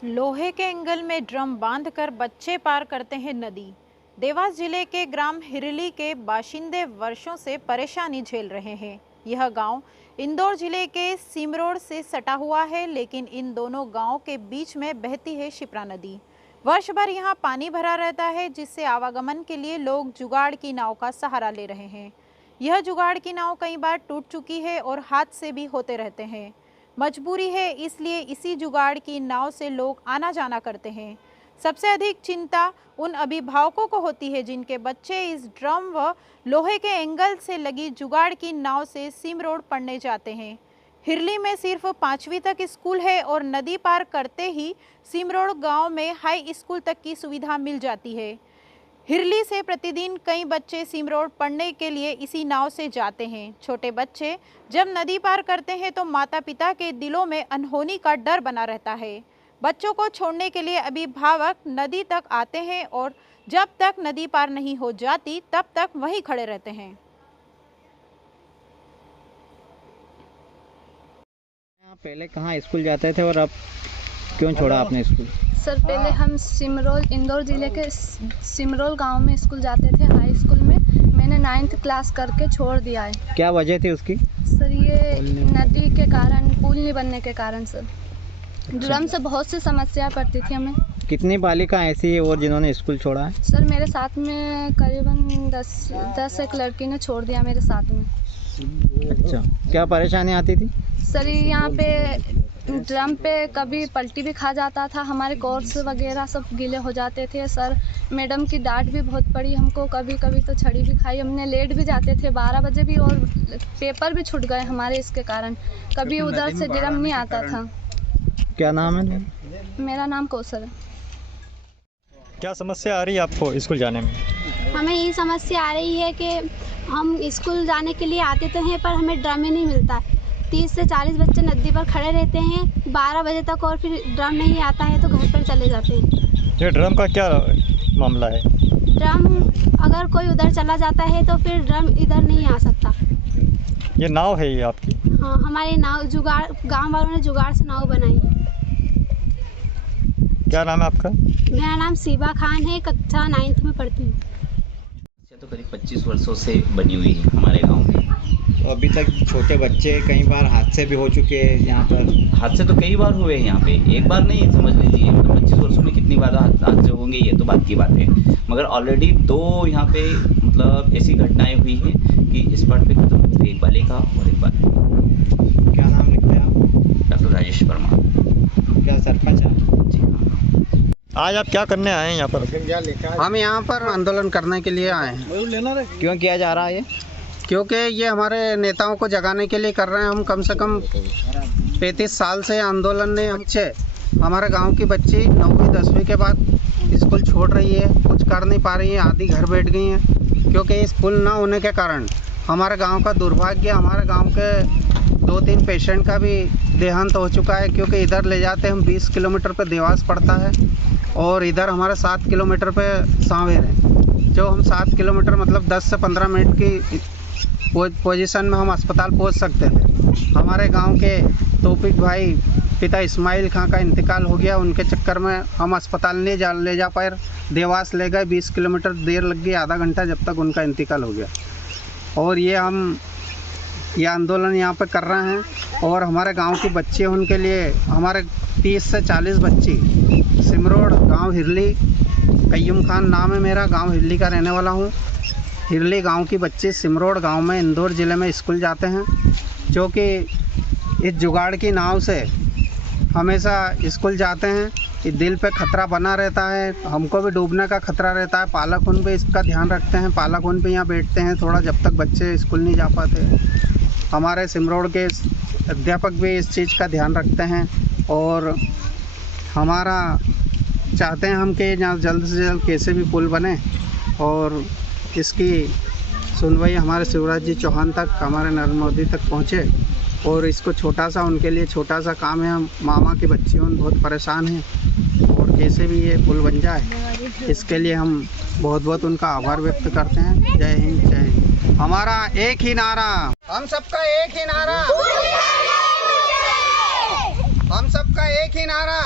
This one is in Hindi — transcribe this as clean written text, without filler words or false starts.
लोहे के एंगल में ड्रम बांधकर बच्चे पार करते हैं नदी। देवास जिले के ग्राम हिरली के बाशिंदे वर्षों से परेशानी झेल रहे हैं। यह गांव इंदौर जिले के सिमरोड से सटा हुआ है, लेकिन इन दोनों गांवों के बीच में बहती है शिप्रा नदी। वर्ष भर यहाँ पानी भरा रहता है, जिससे आवागमन के लिए लोग जुगाड़ की नाव का सहारा ले रहे हैं। यह जुगाड़ की नाव कई बार टूट चुकी है और हादसे भी होते रहते हैं। मजबूरी है, इसलिए इसी जुगाड़ की नाव से लोग आना जाना करते हैं। सबसे अधिक चिंता उन अभिभावकों को होती है जिनके बच्चे इस ड्रम व लोहे के एंगल से लगी जुगाड़ की नाव से सिमरोड पढ़ने जाते हैं। हिरली में सिर्फ 5वीं तक स्कूल है और नदी पार करते ही सिमरोड गांव में हाई स्कूल तक की सुविधा मिल जाती है। हिरली से प्रतिदिन कई बच्चे सिमरोड पढ़ने के लिए इसी नाव से जाते हैं। छोटे बच्चे जब नदी पार करते हैं तो माता पिता के दिलों में अनहोनी का डर बना रहता है। बच्चों को छोड़ने के लिए अभिभावक नदी तक आते हैं और जब तक नदी पार नहीं हो जाती तब तक वहीं खड़े रहते हैं। पहले कहाँ स्कूल जाते थे और अब क्यों छोड़ा आपने स्कूल? सर, पहले हम सिमरोल इंदौर ज़िले के सिमरोल गांव में स्कूल जाते थे। हाई स्कूल में मैंने 9th क्लास करके छोड़ दिया है। क्या वजह थी उसकी? सर, ये नदी के कारण, पुल नहीं बनने के कारण सर, ड्रम से बहुत सी समस्या पड़ती थी हमें। कितनी बालिका ऐसी है और जिन्होंने स्कूल छोड़ा है? सर, मेरे साथ में करीबन 10 एक लड़की ने छोड़ दिया मेरे साथ में। अच्छा, क्या परेशानी आती थी? सर, यहाँ पे ड्रम पे कभी पलटी भी खा जाता था, हमारे कोर्स वगैरह सब गीले हो जाते थे। सर, मैडम की डांट भी बहुत पड़ी हमको, कभी कभी तो छड़ी भी खाई हमने। लेट भी जाते थे 12 बजे भी, और पेपर भी छूट गए हमारे इसके कारण। कभी उधर से ड्रम नहीं आता था। क्या नाम है? मेरा नाम कौशल है। क्या समस्या आ रही है आपको स्कूल जाने में? हमें ये समस्या आ रही है कि हम स्कूल जाने के लिए आते तो हैं, पर हमें ड्रम ही नहीं मिलता। 30 से 40 बच्चे नदी पर खड़े रहते हैं 12 बजे तक, और फिर ड्रम नहीं आता है तो घर पर चले जाते हैं। ये ड्रम का क्या मामला है? ड्रम अगर कोई उधर चला जाता है तो फिर ड्रम इधर नहीं आ सकता। ये नाव है ये आपकी? हाँ, हमारी नाव जुगाड़, गांव वालों ने जुगाड़ से नाव बनाई है। क्या नाम है आपका? मेरा नाम सीबा खान है, कक्षा 9th में पढ़ती हूँ। तो करीब 25 वर्षों से बनी हुई है हमारे गांव में। तो अभी तक छोटे बच्चे कई बार हादसे भी हो चुके हैं यहाँ पर। हादसे तो कई बार हुए हैं यहाँ पे, एक बार नहीं समझ लीजिए। मतलब 25 वर्षों में कितनी बार हादसे होंगे ये तो बात की बात है, मगर ऑलरेडी 2 यहाँ पे मतलब ऐसी घटनाएं हुई हैं कि स्पॉट पे खत्म हुई थी, एक बालिका और एक बालक। क्या नाम लिखते हैं आप? डॉक्टर राजेश वर्मा। क्या सरपंच है? जी हाँ। आज आप क्या करने आए हैं यहाँ पर? हम यहाँ पर आंदोलन करने के लिए आए हैं। क्यों किया जा रहा है ये? क्योंकि ये हमारे नेताओं को जगाने के लिए कर रहे हैं। हम कम से कम 35 साल से आंदोलन ने बच्चे, हमारे गांव की बच्ची 9वीं 10वीं के बाद स्कूल छोड़ रही है, कुछ कर नहीं पा रही है, आधी घर बैठ गई हैं। क्योंकि इस पुल ना होने के कारण हमारे गांव का दुर्भाग्य, हमारे गांव के 2-3 पेशेंट का भी देहांत हो चुका है। क्योंकि इधर ले जाते हम 20 किलोमीटर पे देवास पड़ता है और इधर हमारे 7 किलोमीटर पे सांवेर है। जो हम 7 किलोमीटर मतलब 10 से 15 मिनट की पोजीशन में हम अस्पताल पहुंच सकते थे। हमारे गांव के तौफीक भाई पिता इस्माइल खां का इंतकाल हो गया, उनके चक्कर में हम अस्पताल ले जा पाए। देवास ले गए, 20 किलोमीटर देर लग गई, आधा घंटा, जब तक उनका इंतकाल हो गया। और ये आंदोलन यहाँ पे कर रहे हैं। और हमारे गांव की बच्चे, उनके लिए हमारे 30 से 40 बच्ची सिमरोड गांव हिरली, कय्यूम खान नाम है मेरा, गांव हिरली का रहने वाला हूँ। हिरली गांव की बच्चे सिमरोड गांव में इंदौर ज़िले में स्कूल जाते हैं, जो कि इस जुगाड़ की नाव से हमेशा स्कूल जाते हैं। इस दिल पे खतरा बना रहता है, हमको भी डूबने का खतरा रहता है। पालक उन पे इसका ध्यान रखते हैं, पालक उन पे यहाँ बैठते हैं थोड़ा, जब तक बच्चे स्कूल नहीं जा पाते। हमारे सिमरोड के अध्यापक भी इस चीज़ का ध्यान रखते हैं और हमारा चाहते हैं हम कि यहाँ जल्द से जल्द कैसे भी पुल बने और इसकी सुनवाई हमारे शिवराज जी चौहान तक, हमारे नरेंद्र मोदी तक पहुँचे। और इसको छोटा सा, उनके लिए छोटा सा काम है। हम मामा की बच्ची उन बहुत परेशान हैं और कैसे भी ये पुल बन जाए, इसके लिए हम बहुत बहुत उनका आभार व्यक्त करते हैं। जय हिंद, जय हिंद। हमारा एक ही नारा, हम सबका एक ही नारा, हम सबका एक ही नारा।